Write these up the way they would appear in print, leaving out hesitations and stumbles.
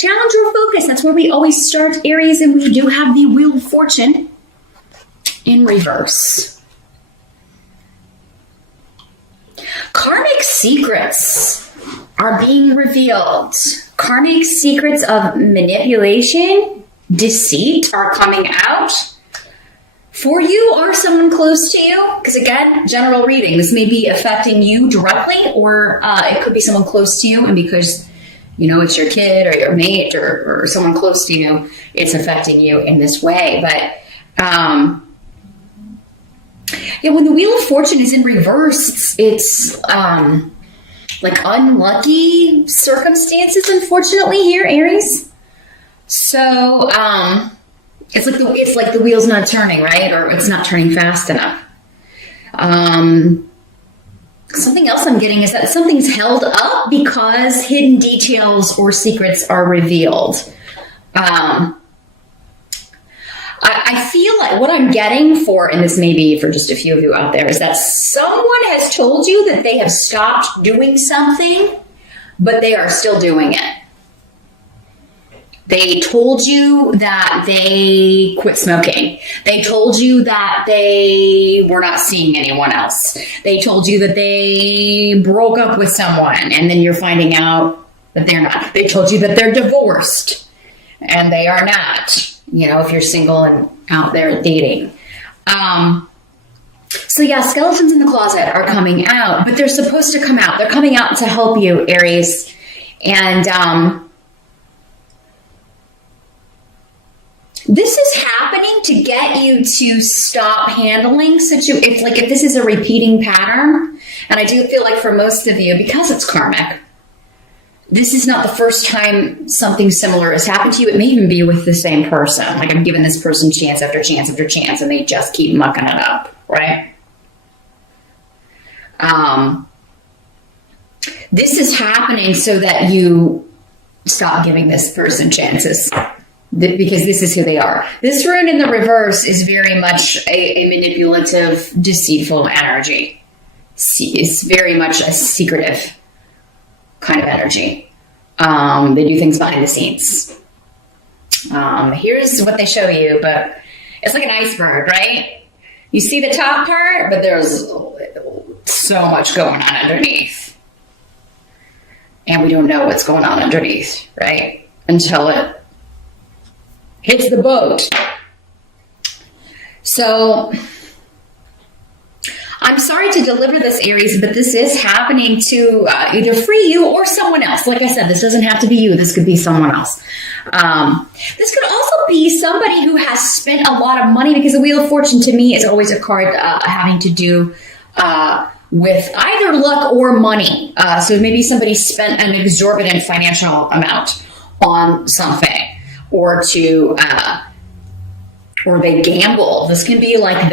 Challenge or focus. That's where we always start, Aries, and we do have the Wheel of Fortune in reverse. Karmic secrets are being revealed. Karmic secrets of manipulation, deceit are coming out for you or someone close to you. Because again, general reading. This may be affecting you directly, or it could be someone close to you, and because you know it's your kid or your mate or someone close to you, it's affecting you in this way. But yeah, when the Wheel of Fortune is in reverse, it's like unlucky circumstances, unfortunately, here, Aries. So it's like the wheel's not turning, right? Or it's not turning fast enough. Something else I'm getting is that something's held up because hidden details or secrets are revealed. I feel like what I'm getting for, and this may be for just a few of you out there, is that someone has told you that they have stopped doing something, but they are still doing it. They told you that they quit smoking. They told you that they were not seeing anyone else. They told you that they broke up with someone, and then you're finding out that they're not. They told you that they're divorced, and they are not. You know, if you're single and out there dating. So yeah, skeletons in the closet are coming out, but they're supposed to come out. They're coming out to help you, Aries. And this is happening to get you to stop handling situations. If this is a repeating pattern, and I do feel like for most of you, because it's karmic, this is not the first time something similar has happened to you. It may even be with the same person. Like I'm giving this person chance after chance after chance, and they just keep mucking it up, right? This is happening so that you stop giving this person chances, because this is who they are. This rune in the reverse is very much a manipulative, deceitful energy. It's very much a secretive kind of energy. They do things behind the scenes. Here's what they show you, but it's like an iceberg, right? You see the top part, but there's so much going on underneath. And we don't know what's going on underneath, right? Until it hits the boat. So I'm sorry to deliver this, Aries, but this is happening to either free you or someone else. Like I said, this doesn't have to be you. This could be someone else. This could also be somebody who has spent a lot of money, because the Wheel of Fortune to me is always a card having to do with either luck or money. So maybe somebody spent an exorbitant financial amount on something, or they gamble. This can be like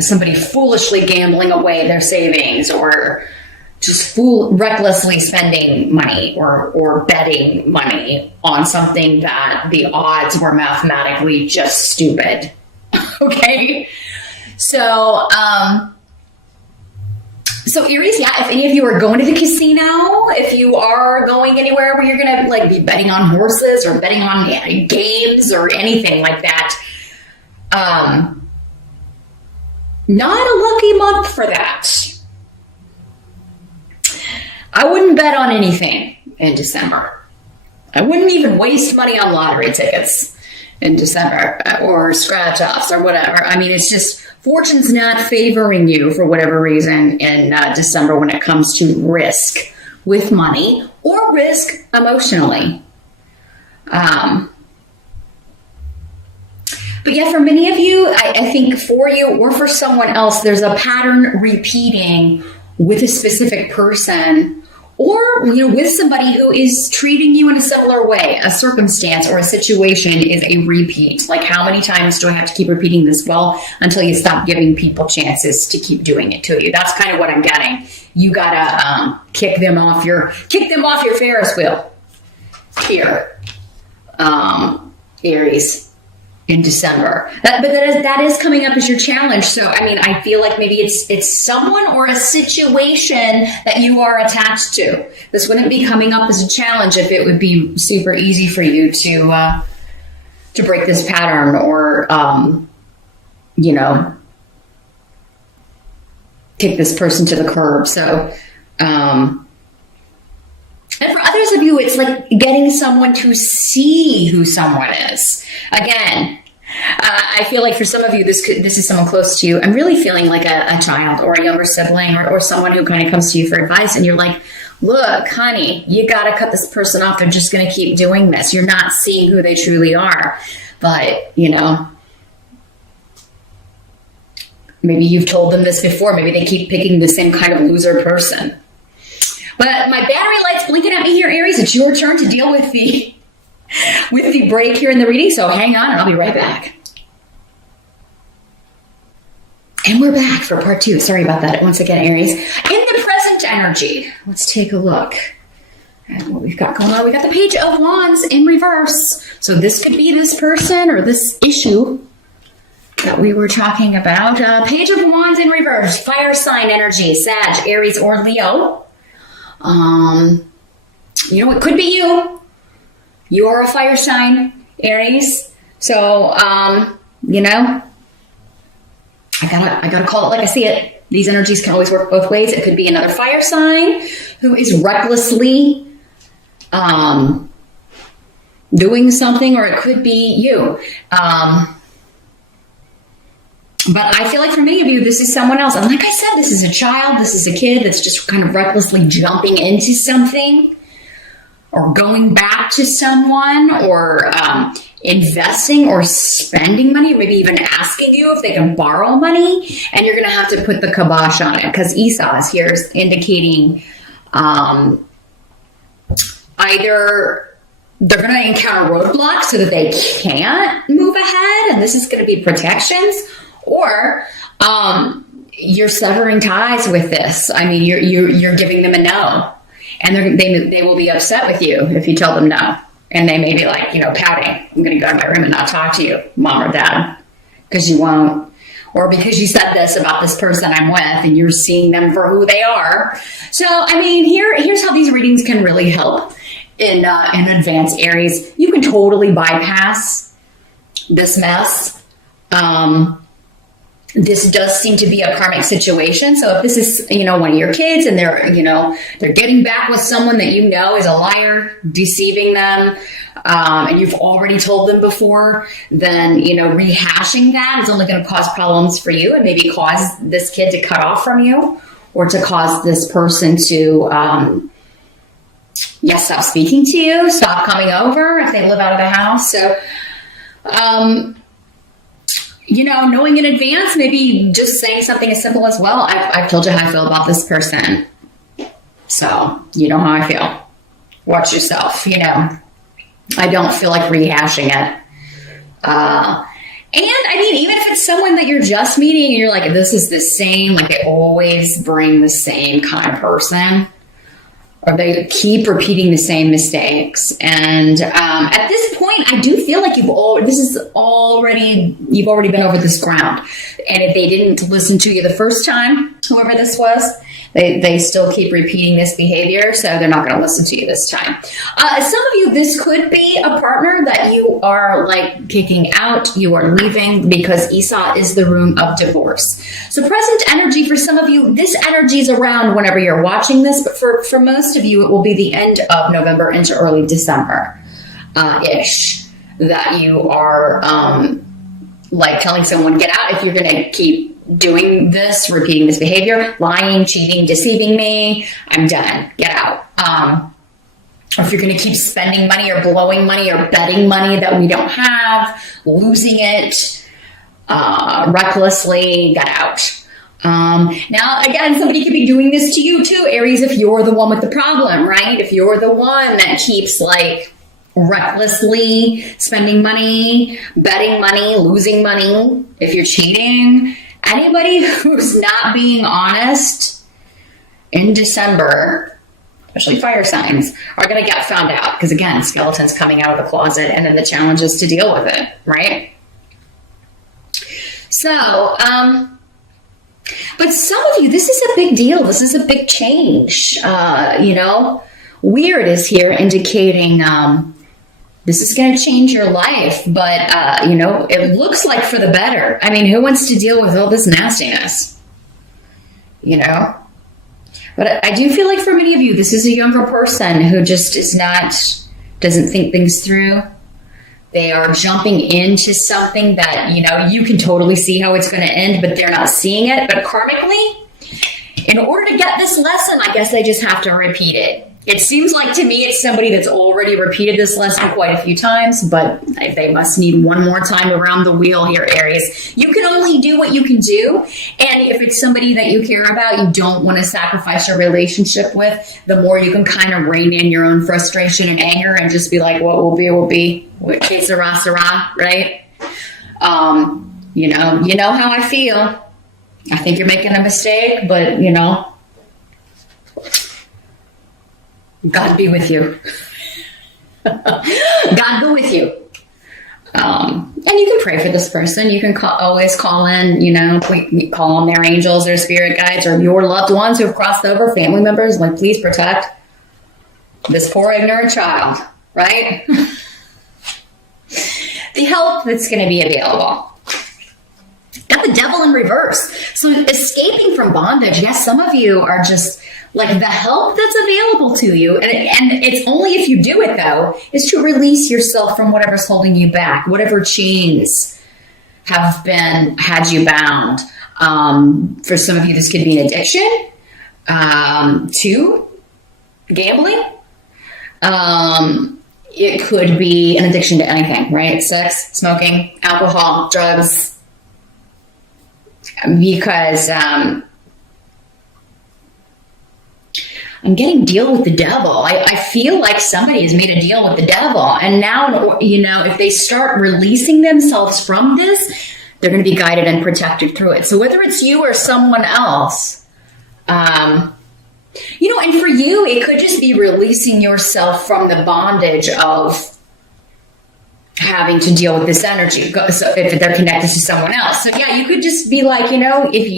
somebody foolishly gambling away their savings, or just recklessly spending money or betting money on something that the odds were mathematically just stupid. Okay. So Aries, yeah, if any of you are going to the casino, if you are going anywhere where you're going to be betting on horses or betting on games or anything like that, not a lucky month for that. I wouldn't bet on anything in December. I wouldn't even waste money on lottery tickets in December or scratch offs or whatever. I mean, it's just fortune's not favoring you for whatever reason in December when it comes to risk with money or risk emotionally. But yeah, for many of you, I think for you or for someone else, there's a pattern repeating with a specific person, or with somebody who is treating you in a similar way. A circumstance or a situation is a repeat. Like, how many times do I have to keep repeating this? Well, until you stop giving people chances to keep doing it to you. That's kind of what I'm getting. You gotta kick them off your Ferris wheel here, Aries. in December. But that is coming up as your challenge. So, I mean, I feel like maybe it's someone or a situation that you are attached to. This wouldn't be coming up as a challenge if it would be super easy for you to break this pattern or, you know, kick this person to the curb. So, and for others of you, it's like getting someone to see who someone is. Again, I feel like for some of you, this is someone close to you. I'm really feeling like a child or a younger sibling or someone who kind of comes to you for advice, and you're like, look, honey, you got to cut this person off. They're just going to keep doing this. You're not seeing who they truly are. But, you know, maybe you've told them this before. Maybe they keep picking the same kind of loser person. But my battery light's blinking at me here, Aries. It's your turn to deal with the break here in the reading. So hang on and I'll be right back. And we're back for part 2. Sorry about that. Once again, Aries. In the present energy, let's take a look at what we've got going on. We got the Page of Wands in reverse. So this could be this person or this issue that we were talking about. Page of Wands in reverse. Fire sign energy. Sag, Aries, or Leo. You know, it could be you. You are a fire sign, Aries. So, you know, I gotta call it like I see it. These energies can always work both ways. It could be another fire sign who is recklessly, doing something, or it could be you. But I feel like for many of you, this is someone else. And like I said, this is a child. This is a kid that's just kind of recklessly jumping into something or going back to someone or investing or spending money, maybe even asking you if they can borrow money. And you're going to have to put the kibosh on it because Esau is here indicating either they're going to encounter roadblocks so that they can't move ahead, and this is going to be protections, or you're severing ties with this. I mean, you're giving them a no, and they will be upset with you if you tell them no, and they may be like, you know, pouting. I'm going to go to my room and not talk to you, mom or dad, because you won't, or because you said this about this person I'm with, and you're seeing them for who they are. So, I mean, here's how these readings can really help in advance, Aries. You can totally bypass this mess. This does seem to be a karmic situation. So if this is, you know, one of your kids and they're getting back with someone that you know is a liar, deceiving them, and you've already told them before, then, you know, rehashing that is only going to cause problems for you and maybe cause this kid to cut off from you, or to cause this person to, stop speaking to you, stop coming over if they live out of the house. So, you know, knowing in advance, maybe just saying something as simple as, well, I've told you how I feel about this person. So, you know how I feel. Watch yourself, you know. I don't feel like rehashing it. And I mean, even if it's someone that you're just meeting and you're like, this is the same, like they always bring the same kind of person, or they keep repeating the same mistakes. And at this point, I do feel like you've already been over this ground. And if they didn't listen to you the first time, whoever this was, they still keep repeating this behavior, so they're not going to listen to you this time. Some of you, this could be a partner that you are like kicking out, you are leaving, because Esau is the rune of divorce. So present energy for some of you, this energy is around whenever you're watching this, but for most of you, it will be the end of November into early December ish, that you are like telling someone, get out if you're going to keep doing this, repeating this behavior, lying, cheating, deceiving me, I'm done, get out. Or if you're going to keep spending money or blowing money or betting money that we don't have, losing it recklessly, get out. Now, again, somebody could be doing this to you too, Aries, if you're the one with the problem, right? If you're the one that keeps like recklessly spending money, betting money, losing money, if you're cheating, anybody who's not being honest in December, especially fire signs, are going to get found out. Because again, skeletons coming out of the closet, and then the challenge is to deal with it, right? So, but some of you, this is a big deal. This is a big change. You know, weird is here indicating this is going to change your life, but, you know, it looks like for the better. I mean, who wants to deal with all this nastiness? You know? But I do feel like for many of you, this is a younger person who just doesn't think things through. They are jumping into something that, you know, you can totally see how it's going to end, but they're not seeing it. But karmically, in order to get this lesson, I guess they just have to repeat it. It seems like to me it's somebody that's already repeated this lesson quite a few times, but they must need one more time around the wheel here, Aries. You can only do what you can do. And if it's somebody that you care about, you don't want to sacrifice your relationship with, the more you can kind of rein in your own frustration and anger and just be like, what will be, will be. Okay, Sarah, right? You know how I feel. I think you're making a mistake, but, you know, God be with you. God go with you. And you can pray for this person. You can always call in, you know, we call on their angels, their spirit guides, or your loved ones who have crossed over, family members, like, please protect this poor ignorant child, right? The help that's going to be available. Got the devil in reverse. So escaping from bondage, yes, some of you are just like the help that's available to you. And it's only if you do it, though, is to release yourself from whatever's holding you back, whatever chains have had you bound. For some of you, this could be an addiction to gambling. It could be an addiction to anything, right? Sex, smoking, alcohol, drugs. Because I'm getting deal with the devil. I feel like somebody has made a deal with the devil. And now, you know, if they start releasing themselves from this, they're going to be guided and protected through it. So whether it's you or someone else, you know, and for you, it could just be releasing yourself from the bondage of having to deal with this energy. So if they're connected to someone else. So yeah, you could just be like, you know, if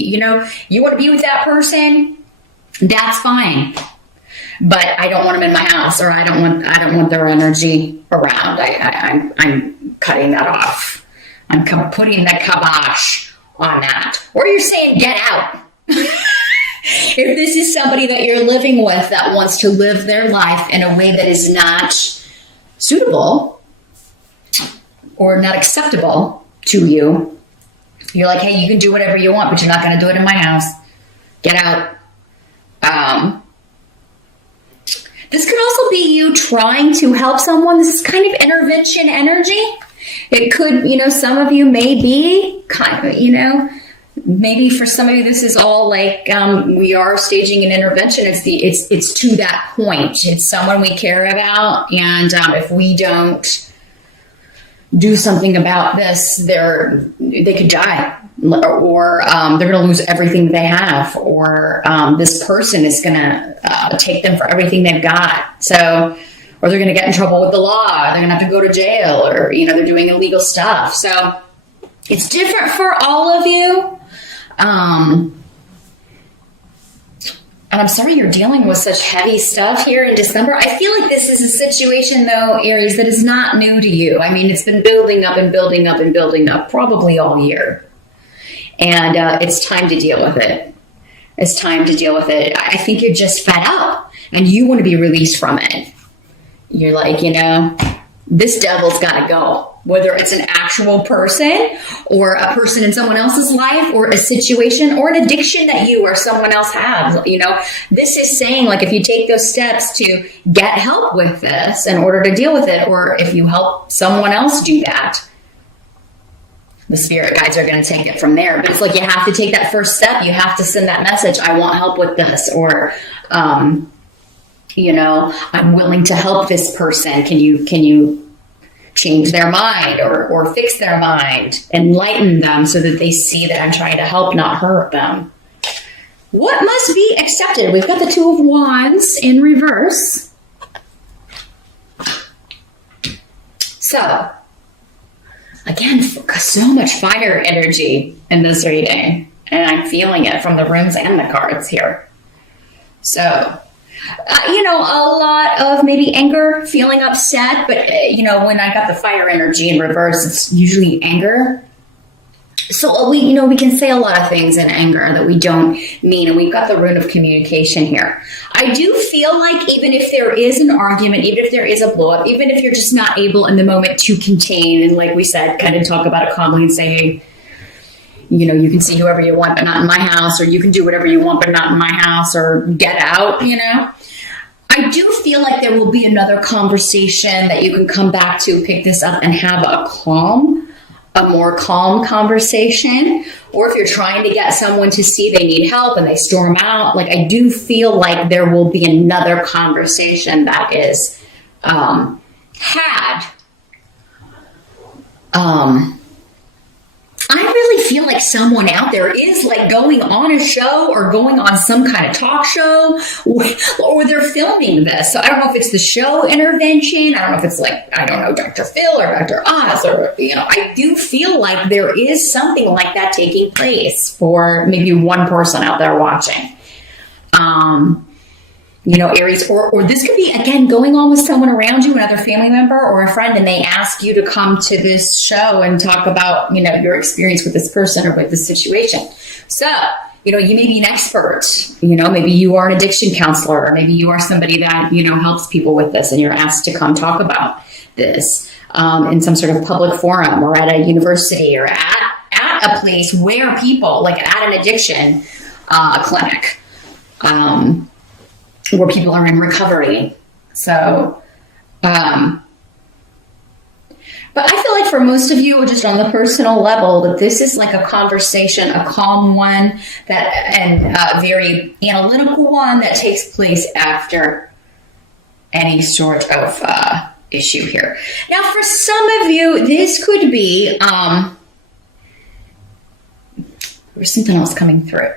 you want to be with that person, that's fine. But I don't want them in my house, or I don't want their energy around. I'm cutting that off. I'm putting the kibosh on that. Or you're saying, get out. If this is somebody that you're living with that wants to live their life in a way that is not suitable or not acceptable to you, you're like, hey, you can do whatever you want, but you're not going to do it in my house. Get out. This could also be you trying to help someone. This is kind of intervention energy. It could, you know, some of you may be kind of, you know, maybe for some of you, this is all like, we are staging an intervention. It's to that point. It's someone we care about. And if we don't do something about this, they could die, or they're going to lose everything they have, or this person is going to take them for everything they've got. So, or they're going to get in trouble with the law. They're going to have to go to jail, or, you know, they're doing illegal stuff. So it's different for all of you. And I'm sorry you're dealing with such heavy stuff here in December. I feel like this is a situation, though, Aries, that is not new to you. I mean, it's been building up and building up and building up probably all year. And it's time to deal with it. It's time to deal with it. I think you're just fed up and you want to be released from it. You're like, you know, this devil's got to go. Whether it's an actual person or a person in someone else's life or a situation or an addiction that you or someone else has, you know, this is saying, like, if you take those steps to get help with this in order to deal with it, or if you help someone else do that, the spirit guides are going to take it from there. But it's like, you have to take that first step. You have to send that message. I want help with this, or, you know, I'm willing to help this person. Can you change their mind or fix their mind, enlighten them so that they see that I'm trying to help, not hurt them. What must be accepted? We've got the Two of Wands in reverse. So, Again, so much fire energy in this reading. And I'm feeling it from the runes and the cards here. So, a lot of maybe anger, feeling upset. But, when I got the fire energy in reverse, it's usually anger. So we can say a lot of things in anger that we don't mean, and we've got the rune of communication here. I do feel like even if there is an argument, even if there is a blow up, even if you're just not able in the moment to contain, and like we said, kind of talk about it calmly and say, you can see whoever you want, but not in my house, or you can do whatever you want, but not in my house, or get out, I do feel like there will be another conversation that you can come back to, pick this up, and have a more calm conversation. Or if you're trying to get someone to see they need help and they storm out, like I do feel like there will be another conversation that is had. I really feel like someone out there is like going on a show or going on some kind of talk show, or they're filming this. So I don't know if it's the show intervention. I don't know if it's like, Dr. Phil or Dr. Oz, or, I do feel like there is something like that taking place for maybe one person out there watching. Aries, or this could be, again, going on with someone around you, another family member or a friend, and they ask you to come to this show and talk about, your experience with this person or with this situation. So, you may be an expert, maybe you are an addiction counselor, or maybe you are somebody that, helps people with this, and you're asked to come talk about this in some sort of public forum, or at a university, or at a place where people, like at an addiction clinic, where people are in recovery. So, but I feel like for most of you, just on the personal level, that this is like a conversation, a calm one, and a very analytical one that takes place after any sort of issue here. Now, for some of you, this could be, there's something else coming through.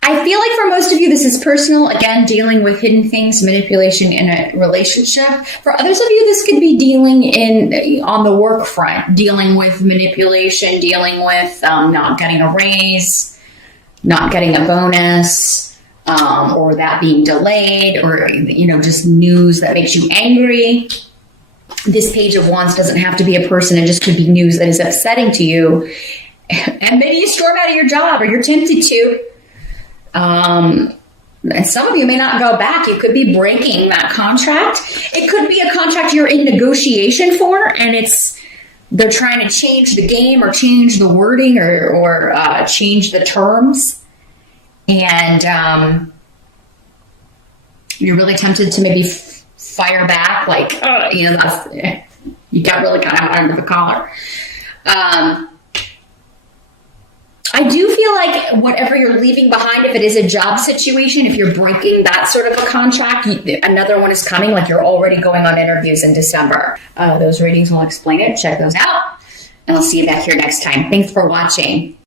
I feel like for most of you, this is personal. Again, dealing with hidden things, manipulation in a relationship. For others of you, this could be dealing on the work front, dealing with manipulation, dealing with not getting a raise, not getting a bonus, or that being delayed, or, just news that makes you angry. This Page of Wands doesn't have to be a person. It just could be news that is upsetting to you. And maybe you storm out of your job, or you're tempted to. And some of you may not go back. You could be breaking that contract. It could be a contract you're in negotiation for, and they're trying to change the game, or change the wording, or change the terms. And you're really tempted to maybe fire back, like, you got really kind of under the collar. I do feel like whatever you're leaving behind, if it is a job situation, if you're breaking that sort of a contract, another one is coming, like you're already going on interviews in December. Those readings will explain it. Check those out. And I'll see you back here next time. Thanks for watching.